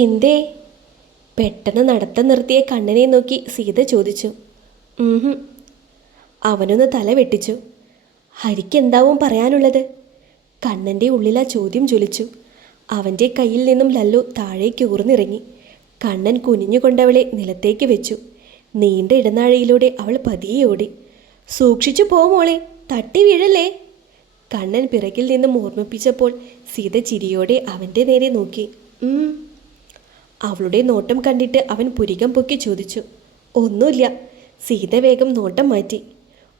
എന്തേ? പെട്ടെന്ന് നടത്തം നിർത്തിയ കണ്ണനെ നോക്കി സീത ചോദിച്ചു. ഉം. അവനൊന്ന് തല വെട്ടിച്ചു. ഹരിക്കെന്താവും പറയാനുള്ളത്? കണ്ണൻ്റെ ഉള്ളിൽ ആ ചോദ്യം ജ്വലിച്ചു. അവൻ്റെ കയ്യിൽ നിന്നും ലല്ലു താഴേക്ക് ഊർന്നിറങ്ങി. കണ്ണൻ കുനിഞ്ഞുകൊണ്ടവളെ നിലത്തേക്ക് വെച്ചു. നീണ്ട ഇടനാഴിയിലൂടെ അവൾ പതിയെ ഓടി. സൂക്ഷിച്ചു പോ മോളെ, തട്ടി വീഴല്ലേ. കണ്ണൻ പിറകിൽ നിന്നും ഓർമ്മിപ്പിച്ചപ്പോൾ സീത ചിരിയോടെ അവൻ്റെ നേരെ നോക്കി. അവളുടെ നോട്ടം കണ്ടിട്ട് അവൻ പുരികം പൊക്കി ചോദിച്ചു. ഒന്നുമില്ല. സീത വേഗം നോട്ടം മാറ്റി.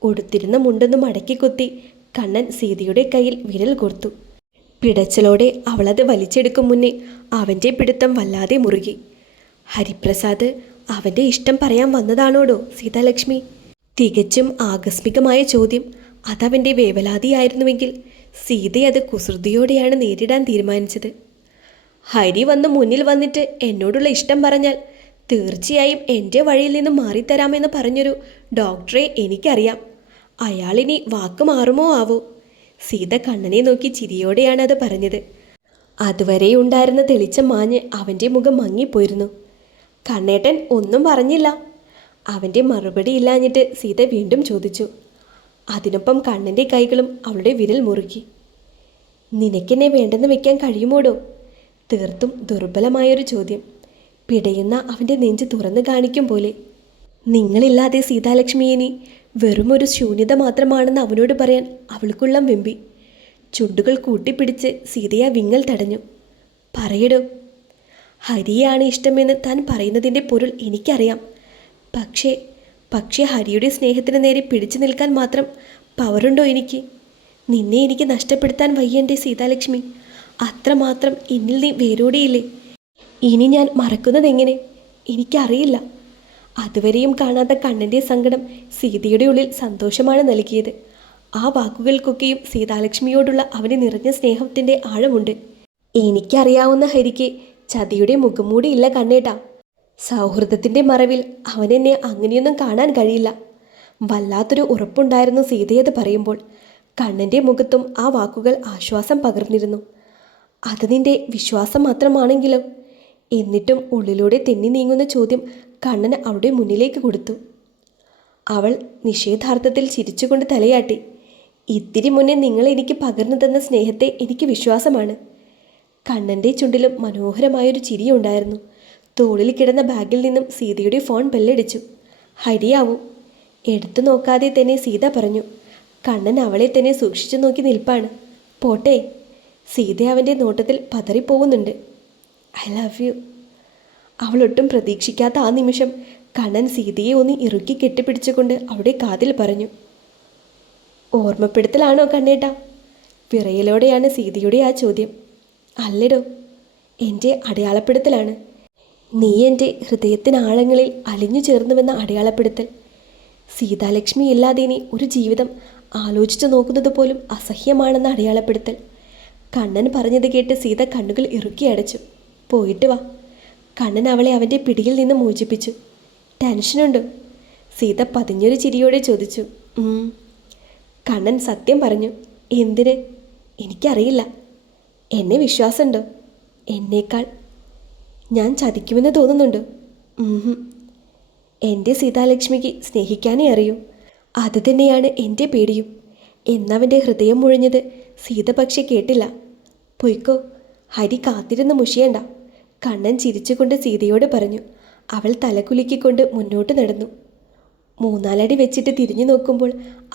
ഉടുത്തിരുന്ന മുണ്ടൊന്ന് മടക്കി കുത്തി കണ്ണൻ സീതയുടെ കയ്യിൽ വിരൽ കോർത്തു. പിടച്ചലോടെ അവളത് വലിച്ചെടുക്കും മുന്നേ അവൻ്റെ പിടുത്തം വല്ലാതെ മുറുകി. ഹരിപ്രസാദ് അവൻ്റെ ഇഷ്ടം പറയാൻ വന്നതാണോടോ സീതാലക്ഷ്മി? തികച്ചും ആകസ്മികമായ ചോദ്യം. അതവൻ്റെ വേവലാതിയായിരുന്നുവെങ്കിൽ സീത അത് കുസൃതിയോടെയാണ് നേരിടാൻ തീരുമാനിച്ചത്. ഹരി വന്ന് മുന്നിൽ വന്നിട്ട് എന്നോടുള്ള ഇഷ്ടം പറഞ്ഞാൽ തീർച്ചയായും എൻ്റെ വഴിയിൽ നിന്നും മാറിത്തരാമെന്ന് പറഞ്ഞൊരു ഡോക്ടറെ എനിക്കറിയാം. അയാളിനി വാക്ക് മാറുമോ ആവോ? സീത കണ്ണനെ നോക്കി ചിരിയോടെയാണ് അത് പറഞ്ഞത്. അതുവരെ ഉണ്ടായിരുന്ന തെളിച്ചം മാഞ്ഞ് അവൻ്റെ മുഖം മങ്ങിപ്പോയിരുന്നു. കണ്ണേട്ടൻ ഒന്നും പറഞ്ഞില്ല. അവൻ്റെ മറുപടി ഇല്ലാഞ്ഞിട്ട് സീത വീണ്ടും ചോദിച്ചു. അതിനൊപ്പം കണ്ണൻ്റെ കൈകളും അവളുടെ വിരൽ മുറുക്കി. നിനക്കെന്നെ വേണ്ടെന്ന് വെക്കാൻ കഴിയുമോടോ? തീർത്തും ദുർബലമായൊരു ചോദ്യം. പിടയുന്ന അവൻ്റെ നെഞ്ച് തുറന്നു കാണിക്കും പോലെ. നിങ്ങളില്ലാതെ സീതാലക്ഷ്മി ഇനി വെറുമൊരു ശൂന്യത മാത്രമാണെന്ന് അവനോട് പറയാൻ അവൾക്കുള്ളം വെമ്പി. ചുണ്ടുകൾ കൂട്ടിപ്പിടിച്ച് സീതയെ വിങ്ങൽ തടഞ്ഞു. പറയടോ. ഹരിയാണ് ഇഷ്ടമെന്ന് താൻ പറയുന്നതിൻ്റെ പൊരുൾ എനിക്കറിയാം. പക്ഷേ ഹരിയുടെ സ്നേഹത്തിന് നേരെ പിടിച്ചു നിൽക്കാൻ മാത്രം പവറുണ്ടോ എനിക്ക്? നിന്നെ എനിക്ക് നഷ്ടപ്പെടുത്താൻ വയ്യൻ്റെ സീതാലക്ഷ്മി. അത്രമാത്രം എന്നിൽ നീ വേരോടിയില്ലേ. ഇനി ഞാൻ മറക്കുന്നതെങ്ങനെ? എനിക്കറിയില്ല. അതുവരെയും കാണാത്ത കണ്ണൻ്റെ സങ്കടം സീതയുടെ ഉള്ളിൽ സന്തോഷമാണ് നൽകിയത്. ആ വാക്കുകൾക്കൊക്കെയും സീതാലക്ഷ്മിയോടുള്ള അവന് നിറഞ്ഞ സ്നേഹത്തിൻ്റെ ആഴമുണ്ട്. എനിക്കറിയാവുന്ന ഹരിക്ക് ചതിയുടെ മുഖംമൂടിയില്ല കണ്ണേട്ടാ. സൗഹൃദത്തിൻ്റെ മറവിൽ അവനെന്നെ അങ്ങനെയൊന്നും കാണാൻ കഴിയില്ല. വല്ലാത്തൊരു ഉറപ്പുണ്ടായിരുന്നു സീതയത് പറയുമ്പോൾ. കണ്ണൻ്റെ മുഖത്തും ആ വാക്കുകൾ ആശ്വാസം പകർന്നിരുന്നു. അത് നിന്റെ വിശ്വാസം മാത്രമാണെങ്കിലോ? എന്നിട്ടും ഉള്ളിലൂടെ തെന്നി നീങ്ങുന്ന ചോദ്യം കണ്ണൻ അവളുടെ മുന്നിലേക്ക് കൊടുത്തു. അവൾ നിഷേധാർത്ഥത്തിൽ ചിരിച്ചുകൊണ്ട് തലയാട്ടി. ഇത്തിരി മുന്നേ നിങ്ങൾ എനിക്ക് പകർന്നു തന്ന സ്നേഹത്തെ എനിക്ക് വിശ്വാസമാണ്. കണ്ണൻ്റെ ചുണ്ടിലും മനോഹരമായൊരു ചിരിയുണ്ടായിരുന്നു. തോളിൽ കിടന്ന ബാഗിൽ നിന്നും സീതയുടെ ഫോൺ ബെല്ലടിച്ചു. ഹരിയാവും. എടുത്തു നോക്കാതെ തന്നെ സീത പറഞ്ഞു. കണ്ണൻ അവളെ തന്നെ സൂക്ഷിച്ചു നോക്കി നിൽപ്പാണ്. പോട്ടെ. സീത അവൻ്റെ നോട്ടത്തിൽ പതറിപ്പോകുന്നുണ്ട്. I love you. അവളൊട്ടും പ്രതീക്ഷിക്കാത്ത ആ നിമിഷം കണ്ണൻ സീതയെ ഒന്ന് ഇറുക്കി കെട്ടിപ്പിടിച്ചുകൊണ്ട് അവളുടെ കാതിൽ പറഞ്ഞു. ഓർമ്മപ്പെടുത്തലാണോ കണ്ണേട്ടാ? വിറയലോടെയാണ് സീതയുടെ ആ ചോദ്യം. അല്ലടോ, എൻ്റെ അടയാളപ്പെടുത്തലാണ്. നീ എൻ്റെ ഹൃദയത്തിനാഴങ്ങളിൽ അലിഞ്ഞു ചേർന്നുവെന്ന അടയാളപ്പെടുത്തൽ. സീതാലക്ഷ്മി ഇല്ലാതെ ഇനി ഒരു ജീവിതം ആലോചിച്ചു നോക്കുന്നത് പോലും അസഹ്യമാണെന്ന അടയാളപ്പെടുത്തൽ. കണ്ണൻ പറഞ്ഞത് കേട്ട് സീത കണ്ണുകൾ ഇറുക്കി അടച്ചു. പോയിട്ട് വാ. കണ്ണൻ അവളെ അവൻ്റെ പിടിയിൽ നിന്ന് മോചിപ്പിച്ചു. ടെൻഷനുണ്ടോ? സീത പതിഞ്ഞൊരു ചിരിയോടെ ചോദിച്ചു. കണ്ണൻ സത്യം പറഞ്ഞു. എന്തിന്? എനിക്കറിയില്ല. എന്നെ വിശ്വാസമുണ്ടോ? എന്നേക്കാൾ. ഞാൻ ചതിക്കുമെന്ന് തോന്നുന്നുണ്ടോ? എൻ്റെ സീതാലക്ഷ്മിക്ക് സ്നേഹിക്കാനേ അറിയൂ. അത് തന്നെയാണ് എൻ്റെ പേടിയും. എന്നവൻ്റെ ഹൃദയം മുഴിഞ്ഞത് സീത പക്ഷെ കേട്ടില്ല. പൊയ്ക്കോ, ഹരി കാത്തിരുന്ന് മുഷിയണ്ട. കണ്ണൻ ചിരിച്ചുകൊണ്ട് സീതയോട് പറഞ്ഞു. അവൾ തലകുലുക്കിക്കൊണ്ട് മുന്നോട്ട് നടന്നു. 3-4 അടി വെച്ചിട്ട് തിരിഞ്ഞു നോക്കുമ്പോൾ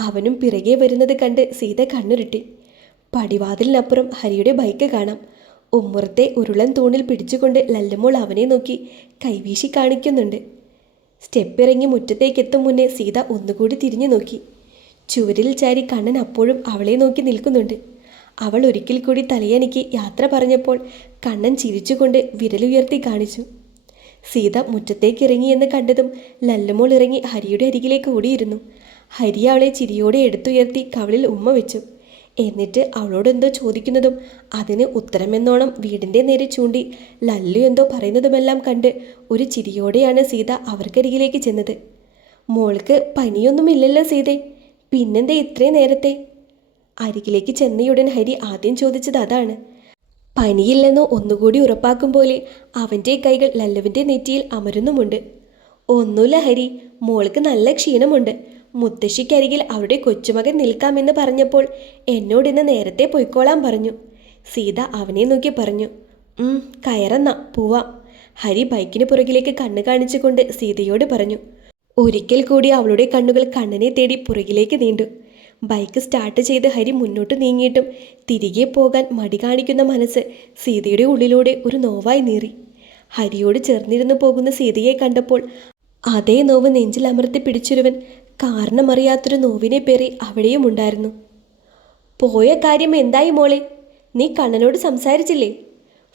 അവനും പിറകെ വരുന്നത് കണ്ട് സീത കണ്ണുരുട്ടി. പടിവാതിലിനപ്പുറം ഹരിയുടെ ബൈക്ക് കാണാം. ഉമ്മറത്തെ ഉരുളൻ തൂണിൽ പിടിച്ചുകൊണ്ട് ലല്ലമോൾ അവനെ നോക്കി കൈവീശി കാണിക്കുന്നുണ്ട്. സ്റ്റെപ്പിറങ്ങി മുറ്റത്തേക്കെത്തും മുന്നേ സീത ഒന്നുകൂടി തിരിഞ്ഞു നോക്കി. ചുവരിൽ ചാരി കണ്ണൻ അപ്പോഴും അവളെ നോക്കി നിൽക്കുന്നുണ്ട്. അവൾ ഒരിക്കൽ കൂടി തലയനയ്ക്ക് യാത്ര പറഞ്ഞപ്പോൾ കണ്ണൻ ചിരിച്ചുകൊണ്ട് വിരലുയർത്തി കാണിച്ചു. സീത മുറ്റത്തേക്ക് ഇറങ്ങിയെന്ന് കണ്ടതും ലല്ലമോൾ ഇറങ്ങി ഹരിയുടെ അരികിലേക്ക് ഓടിയിരുന്നു. ഹരി അവളെ ചിരിയോടെ എടുത്തുയർത്തി കവളിൽ ഉമ്മ വെച്ചു. എന്നിട്ട് അവളോടെന്തോ ചോദിക്കുന്നതും അതിന് ഉത്തരമെന്നോണം വീടിൻ്റെ നേരെ ചൂണ്ടി ലല്ലു എന്തോ പറയുന്നതുമെല്ലാം കണ്ട് ഒരു ചിരിയോടെയാണ് സീത അവർക്കരികിലേക്ക് ചെന്നത്. മോൾക്ക് പനിയൊന്നുമില്ലല്ലോ സീതേ, പിന്നെന്തേ ഇത്രയും നേരത്തെ? അരികിലേക്ക് ചെന്നയുടൻ ഹരി ആദ്യം ചോദിച്ചത് അതാണ്. പനിയില്ലെന്ന് ഒന്നുകൂടി ഉറപ്പാക്കും പോലെ അവൻ്റെ കൈകൾ ലല്ലുവിൻ്റെ നെറ്റിയിൽ അമരുന്നുമുണ്ട്. ഒന്നുമില്ല ഹരി, മോൾക്ക് നല്ല ക്ഷീണമുണ്ട്. മുത്തശ്ശിക്കരികിൽ അവരുടെ കൊച്ചുമകൻ നിൽക്കാമെന്ന് പറഞ്ഞപ്പോൾ എന്നോടിന്ന് നേരത്തെ പൊയ്ക്കോളാൻ പറഞ്ഞു. സീത അവനെ നോക്കി പറഞ്ഞു. കയറന്നാ പോവാം. ഹരി ബൈക്കിന് പുറകിലേക്ക് കണ്ണ് കാണിച്ചുകൊണ്ട് സീതയോട് പറഞ്ഞു. ഒരിക്കൽ കൂടി അവളുടെ കണ്ണുകൾ കണ്ണനെ തേടി പുറകിലേക്ക് നീണ്ടു. ബൈക്ക് സ്റ്റാർട്ട് ചെയ്ത് ഹരി മുന്നോട്ട് നീങ്ങിയിട്ടും തിരികെ പോകാൻ മടി കാണിക്കുന്ന മനസ്സ് സീതയുടെ ഉള്ളിലൂടെ ഒരു നോവായി നീറി. ഹരിയോട് ചേർന്നിരുന്നു പോകുന്ന സീതയെ കണ്ടപ്പോൾ അതേ നോവ് നെഞ്ചിൽ അമർത്തി പിടിച്ചൊരുവൻ കാരണമറിയാത്തൊരു നോവിനെ പേറി അവിടെയും ഉണ്ടായിരുന്നു. പോയ കാര്യം എന്തായി മോളെ? നീ കണ്ണനോട് സംസാരിച്ചില്ലേ?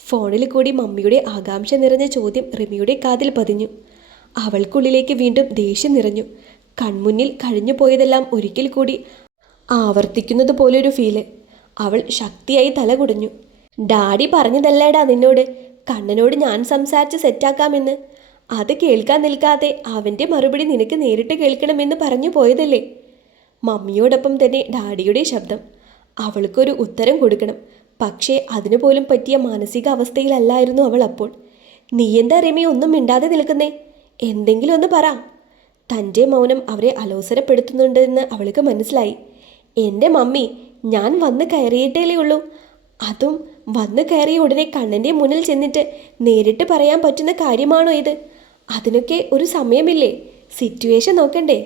ഫോണിൽ കൂടി മമ്മിയുടെ ആകാംക്ഷ നിറഞ്ഞ ചോദ്യം റിമിയുടെ കാതിൽ പതിഞ്ഞു. അവൾക്കുള്ളിലേക്ക് വീണ്ടും ദേഷ്യം നിറഞ്ഞു. കൺമുന്നിൽ കഴിഞ്ഞു പോയതെല്ലാം ഒരിക്കൽ കൂടി ആവർത്തിക്കുന്നത് പോലൊരു ഫീല്. അവൾ ശക്തിയായി തല കുടഞ്ഞു. ഡാഡി പറഞ്ഞതല്ലേടാ നിന്നോട് കണ്ണനോട് ഞാൻ സംസാരിച്ച് സെറ്റാക്കാമെന്ന്. അത് കേൾക്കാൻ നിൽക്കാതെ അവൻ്റെ മറുപടി നിനക്ക് നേരിട്ട് കേൾക്കണമെന്ന് പറഞ്ഞു പോയതല്ലേ? മമ്മിയോടൊപ്പം തന്നെ ഡാഡിയുടെ ശബ്ദം. അവൾക്കൊരു ഉത്തരം കൊടുക്കണം. പക്ഷേ അതിനു പോലും പറ്റിയ മാനസിക അവസ്ഥയിലല്ലായിരുന്നു അവൾ അപ്പോൾ. നീ എന്താ റിമി ഒന്നും മിണ്ടാതെ നിൽക്കുന്നേ? എന്തെങ്കിലും ഒന്ന് പറ. തൻ്റെ മൗനം അവരെ അലോസരപ്പെടുത്തുന്നുണ്ടെന്ന് അവൾക്ക് മനസ്സിലായി. എൻ്റെ മമ്മി, ഞാൻ വന്ന് കയറിയിട്ടേ ഉള്ളൂ. അതും വന്ന് കയറിയ ഉടനെ കണ്ണൻ്റെ മുന്നിൽ ചെന്നിട്ട് നേരിട്ട് പറയാൻ പറ്റുന്ന കാര്യമാണോ ഇത്? അതിനൊക്കെ ഒരു സമയമില്ലേ? സിറ്റുവേഷൻ നോക്കണ്ടേ?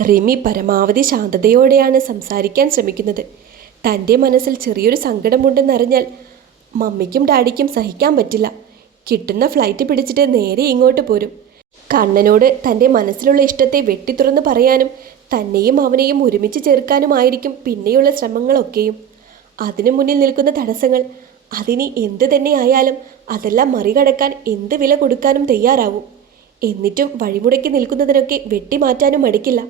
റിമി പരമാവധി ശാന്തതയോടെയാണ് സംസാരിക്കാൻ ശ്രമിക്കുന്നത്. തൻ്റെ മനസ്സിൽ ചെറിയൊരു സങ്കടമുണ്ടെന്നറിഞ്ഞാൽ മമ്മിക്കും ഡാഡിക്കും സഹിക്കാൻ പറ്റില്ല. കിട്ടുന്ന ഫ്ലൈറ്റ് പിടിച്ചിട്ട് നേരെ ഇങ്ങോട്ട് പോരും. കണ്ണനോട് തൻ്റെ മനസ്സിലുള്ള ഇഷ്ടത്തെ വെട്ടിത്തുറന്ന് പറയാനും തന്നെയും അവനെയും ഒരുമിച്ച് ചേർക്കാനുമായിരിക്കും പിന്നെയുള്ള ശ്രമങ്ങളൊക്കെയും. അതിനു മുന്നിൽ നിൽക്കുന്ന തടസ്സങ്ങൾ, അതിനി എന്ത് തന്നെ ആയാലും അതെല്ലാം മറികടക്കാൻ എന്ത് വില കൊടുക്കാനും തയ്യാറാവും. എന്നിട്ടും വഴിമുടക്കി നിൽക്കുന്നതിനൊക്കെ വെട്ടിമാറ്റാനും മടിക്കില്ല.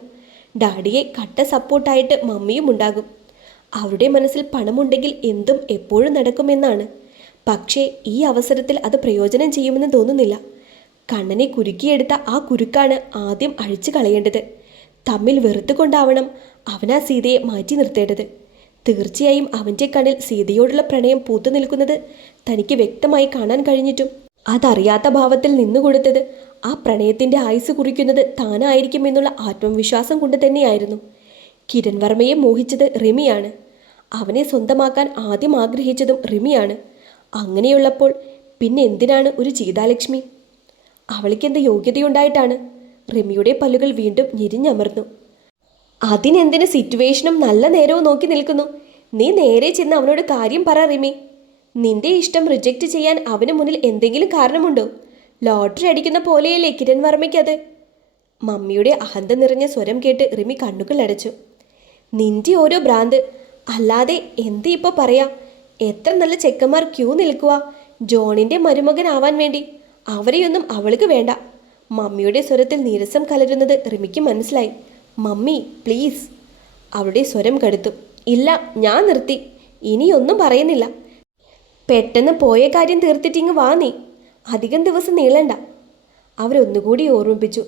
ഡാഡിയെ കട്ട സപ്പോർട്ടായിട്ട് മമ്മിയും ഉണ്ടാകും. അവരുടെ മനസ്സിൽ പണമുണ്ടെങ്കിൽ എന്തും എപ്പോഴും നടക്കുമെന്നാണ്. പക്ഷേ ഈ അവസരത്തിൽ അത് പ്രയോജനം ചെയ്യുമെന്ന് തോന്നുന്നില്ല. കണ്ണനെ കുരുക്കിയെടുത്ത ആ കുരുക്കാണ് ആദ്യം അഴിച്ചു കളയേണ്ടത്. തമ്മിൽ വെറുത്തുകൊണ്ടാവണം അവനാ സീതയെ മാറ്റി നിർത്തേണ്ടത്. തീർച്ചയായും അവൻ്റെ കണ്ണിൽ സീതയോടുള്ള പ്രണയം പൂത്തു നിൽക്കുന്നത് തനിക്ക് വ്യക്തമായി കാണാൻ കഴിഞ്ഞിട്ടും അതറിയാത്ത ഭാവത്തിൽ നിന്നുകൊടുത്തത് ആ പ്രണയത്തിൻ്റെ ആയുസ് കുറിക്കുന്നത് താനായിരിക്കുമെന്നുള്ള ആത്മവിശ്വാസം കൊണ്ട് തന്നെയായിരുന്നു. കിരൺ വർമ്മയെ മോഹിച്ചത് റിമിയാണ്. അവനെ സ്വന്തമാക്കാൻ ആദ്യം ആഗ്രഹിച്ചതും റിമിയാണ്. അങ്ങനെയുള്ളപ്പോൾ പിന്നെ എന്തിനാണ് ഒരു ചീതാലക്ഷ്മി? അവൾക്കെന്ത് യോഗ്യതയുണ്ടായിട്ടാണ്? റിമിയുടെ പല്ലുകൾ വീണ്ടും ഞെരിഞ്ഞമർന്നു. അതിനെന്തിന് സിറ്റുവേഷനും നല്ല നേരവും നോക്കി നിൽക്കുന്നു? നീ നേരെ ചെന്ന് അവനോട് കാര്യം പറ റിമി. നിന്റെ ഇഷ്ടം റിജക്റ്റ് ചെയ്യാൻ അവന് മുന്നിൽ എന്തെങ്കിലും കാരണമുണ്ടോ? ലോട്ടറി അടിക്കുന്ന പോലെയല്ലേ കിരൺ വർമ്മയ്ക്കത്? മമ്മിയുടെ അഹന്ത നിറഞ്ഞ സ്വരം കേട്ട് റിമി കണ്ണുകൾ അടച്ചു. നിന്റെ ഓരോ ഭ്രാന്ത്. അല്ലാതെ എന്ത് ഇപ്പോൾ പറയാ? എത്ര നല്ല ചെക്കന്മാർ ക്യൂ നിൽക്കുക ജോണിൻ്റെ മരുമകനാവാൻ വേണ്ടി. അവരെയൊന്നും അവൾക്ക് വേണ്ട. മമ്മിയുടെ സ്വരത്തിൽ നീരസം കലരുന്നത് റിമിക്ക് മനസ്സിലായി. Mummy please. അവളുടെ സ്വരം കടുത്തു. ഇല്ല, ഞാൻ നിർത്തി. ഇനിയൊന്നും പറയുന്നില്ല. പെട്ടെന്ന് പോയ കാര്യം തീർത്തിട്ടിങ്ങ് വാ നീ. അധികം ദിവസം നീളണ്ട. അവരൊന്നുകൂടി ഓർമ്മിപ്പിച്ചു.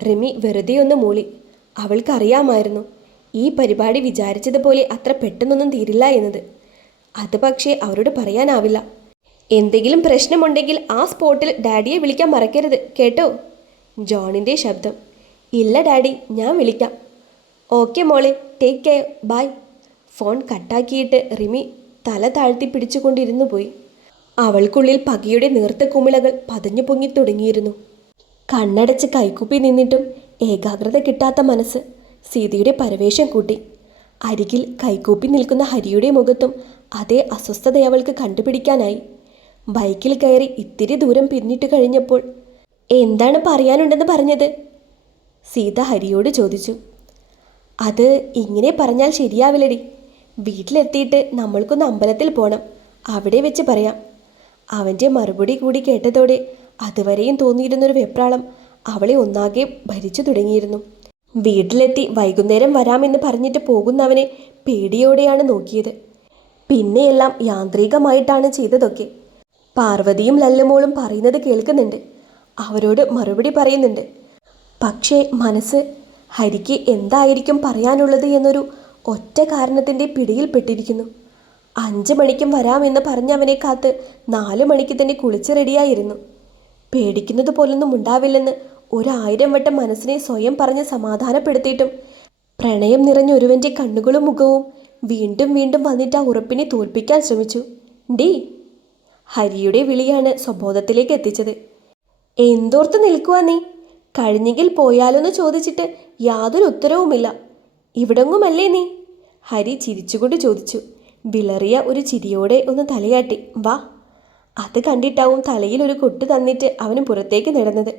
റിമി വെറുതെ ഒന്ന് മൂളി. അവൾക്കറിയാമായിരുന്നു ഈ പരിപാടി വിചാരിച്ചതുപോലെ അത്ര പെട്ടെന്നൊന്നും തീരില്ല എന്നത്. അത് പക്ഷേ അവരോട് പറയാനാവില്ല. എന്തെങ്കിലും പ്രശ്നമുണ്ടെങ്കിൽ ആ സ്പോട്ടിൽ ഡാഡിയെ വിളിക്കാൻ മറക്കരുത് കേട്ടോ? ജോണിൻ്റെ ശബ്ദം. ഇല്ല ഡാഡി, ഞാൻ വിളിക്കാം. ഓക്കെ മോളെ, ടേക്ക് കെയർ, ബൈ. ഫോൺ കട്ടാക്കിയിട്ട് റിമി തല താഴ്ത്തി പിടിച്ചുകൊണ്ടിരുന്നു പോയി. അവൾക്കുള്ളിൽ പകയുടെ നേർത്ത കുമിളകൾ പതഞ്ഞു പൊങ്ങി തുടങ്ങിയിരുന്നു. കണ്ണടച്ച് കൈക്കുപ്പി നിന്നിട്ടും ഏകാഗ്രത കിട്ടാത്ത മനസ്സ് സീതയുടെ പരവേശം കൂട്ടി. അരികിൽ കൈകൂപ്പി നിൽക്കുന്ന ഹരിയുടെ മുഖത്തും അതേ അസ്വസ്ഥത അവൾക്ക് കണ്ടുപിടിക്കാനായി. ബൈക്കിൽ കയറി ഇത്തിരി ദൂരം പിന്നിട്ട് കഴിഞ്ഞപ്പോൾ എന്താണ് പറയാനുണ്ടെന്ന് പറഞ്ഞത്? സീത ഹരിയോട് ചോദിച്ചു. അത് ഇങ്ങനെ പറഞ്ഞാൽ ശരിയാവില്ലടി. വീട്ടിലെത്തിയിട്ട് നമ്മൾക്കൊന്ന് അമ്പലത്തിൽ പോകണം, അവിടെ വെച്ച് പറയാം. അവൻ്റെ മറുപടി കൂടി കേട്ടതോടെ അതുവരെയും തോന്നിയിരുന്നൊരു വെപ്രാളം അവളെ ഒന്നാകെ ഭരിച്ചു തുടങ്ങിയിരുന്നു. വീട്ടിലെത്തി വൈകുന്നേരം വരാമെന്ന് പറഞ്ഞിട്ട് പോകുന്നവനെ പേടിയോടെയാണ് നോക്കിയത്. പിന്നെയെല്ലാം യാന്ത്രികമായിട്ടാണ് ചെയ്തതൊക്കെ. പാർവതിയും ലല്ലുമോളും പറയുന്നത് കേൾക്കുന്നുണ്ട്, അവരോട് മറുപടി പറയുന്നുണ്ട്. പക്ഷേ മനസ്സ് ഹരിക്ക് എന്തായിരിക്കും പറയാനുള്ളത് എന്നൊരു ഒറ്റ കാരണത്തിൻ്റെ പിടിയിൽപ്പെട്ടിരിക്കുന്നു. 5 മണിക്കും വരാമെന്ന് പറഞ്ഞ അവനെ കാത്ത് 4 മണിക്ക് തന്നെ കുളിച്ച് റെഡിയായിരുന്നു. പേടിക്കുന്നത് പോലൊന്നും ഉണ്ടാവില്ലെന്ന് 1000 വട്ടം മനസ്സിനെ സ്വയം പറഞ്ഞ് സമാധാനപ്പെടുത്തിയിട്ടും പ്രണയം നിറഞ്ഞ ഒരുവൻ്റെ കണ്ണുകളും മുഖവും വീണ്ടും വീണ്ടും വന്നിട്ട് ആ ഉറപ്പിനെ തോൽപ്പിക്കാൻ ശ്രമിച്ചു. ഡീ, ഹരിയുടെ വിളിയാണ് സ്വബോധത്തിലേക്ക് എത്തിച്ചത്. എന്തോർത്ത് നിൽക്കുവാ നീ? കഴിഞ്ഞെങ്കിൽ പോയാലോന്ന് ചോദിച്ചിട്ട് യാതൊരു ഉത്തരവുമില്ല. ഇവിടെങ്ങുമല്ലേ നീ? ഹരി ചിരിച്ചുകൊണ്ട് ചോദിച്ചു. വിളറിയ ഒരു ചിരിയോടെ ഒന്ന് തലയാട്ടി. വാ. അത് കണ്ടിട്ടാവും തലയിൽ ഒരു കൊട്ട് തന്നിട്ട് അവന് പുറത്തേക്ക് നടന്നത്.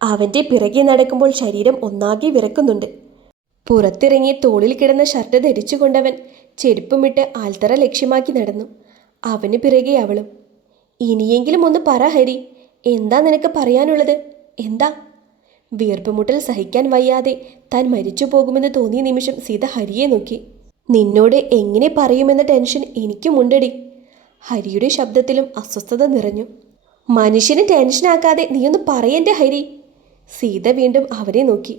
അവൻ്റെ പിറകെ നടക്കുമ്പോൾ ശരീരം ഒന്നാകെ വിറക്കുന്നുണ്ട്. പുറത്തിറങ്ങി തോളിൽ കിടന്ന ഷർട്ട് ധരിച്ചുകൊണ്ടവൻ ചെരുപ്പുമിട്ട് ആൽത്തറ ലക്ഷ്യമാക്കി നടന്നു. അവന് പിറകെ അവളും. ഇനിയെങ്കിലും ഒന്ന് പറ ഹരി, എന്താ നിനക്ക് പറയാനുള്ളത്? എന്താ? വീർപ്പുമുട്ടൽ സഹിക്കാൻ വയ്യാതെ താൻ മരിച്ചു പോകുമെന്ന് തോന്നിയ നിമിഷം സീത ഹരിയെ നോക്കി. നിന്നോട് എങ്ങനെ പറയുമെന്ന ടെൻഷൻ എനിക്കുമുണ്ടടി. ഹരിയുടെ ശബ്ദത്തിലും അസ്വസ്ഥത നിറഞ്ഞു. മനുഷ്യനെ ടെൻഷനാക്കാതെ നീയൊന്ന് പറയൻ്റെ ഹരി. സീത വീണ്ടും അവനെ നോക്കി.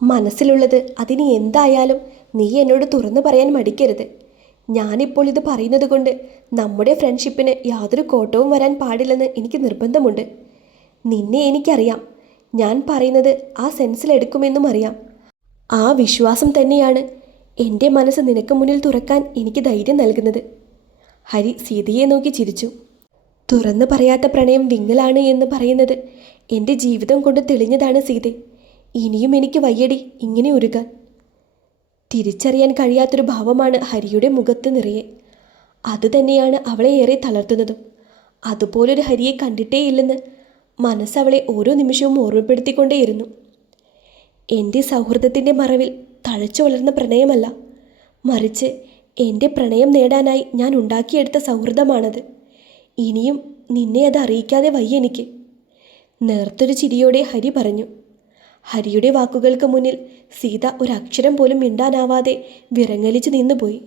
മനസ്സിലുള്ളത് അതിന് എന്തായാലും നീ എന്നോട് തുറന്നു പറയാൻ മടിക്കരുത്. ഞാനിപ്പോൾ ഇത് പറയുന്നത് കൊണ്ട് നമ്മുടെ ഫ്രണ്ട്ഷിപ്പിന് യാതൊരു കോട്ടവും വരാൻ പാടില്ലെന്ന് എനിക്ക് നിർബന്ധമുണ്ട്. നിന്നെ എനിക്കറിയാം. ഞാൻ പറയുന്നത് ആ സെൻസിലെടുക്കുമെന്നും അറിയാം. ആ വിശ്വാസം തന്നെയാണ് എൻ്റെ മനസ്സ് നിനക്ക് മുന്നിൽ തുറക്കാൻ എനിക്ക് ധൈര്യം നൽകുന്നത്. ഹരി സീതയെ നോക്കി ചിരിച്ചു. തുറന്നു പറയാത്ത പ്രണയം വിങ്ങലാണ് എന്ന് പറയുന്നത് എൻ്റെ ജീവിതം കൊണ്ട് തെളിഞ്ഞതാണ് സീതെ. ഇനിയും എനിക്ക് വയ്യടി ഇങ്ങനെ ഉരുകാൻ. തിരിച്ചറിയാൻ കഴിയാത്തൊരു ഭാവമാണ് ഹരിയുടെ മുഖത്ത് നിറയെ. അതുതന്നെയാണ് അവളെ ഏറെ തളർത്തുന്നതും. അതുപോലൊരു ഹരിയെ കണ്ടിട്ടേയില്ലെന്ന് മനസ്സവളെ ഓരോ നിമിഷവും ഓർമ്മപ്പെടുത്തിക്കൊണ്ടേയിരുന്നു. എൻ്റെ സൗഹൃദത്തിൻ്റെ മറവിൽ തഴച്ചു വളർന്ന പ്രണയമല്ല, മറിച്ച് എൻ്റെ പ്രണയം നേടാനായി ഞാൻ ഉണ്ടാക്കിയെടുത്ത സൗഹൃദമാണത്. ഇനിയും നിന്നെ അത് അറിയിക്കാതെ വയ്യ എനിക്ക്. നേർത്തൊരു ചിരിയോടെ ഹരി പറഞ്ഞു. ഹരിയുടെ വാക്കുകൾക്ക് മുന്നിൽ സീത ഒരക്ഷരം പോലും മിണ്ടാനാവാതെ വിറങ്ങലിച്ചു നിന്നുപോയി.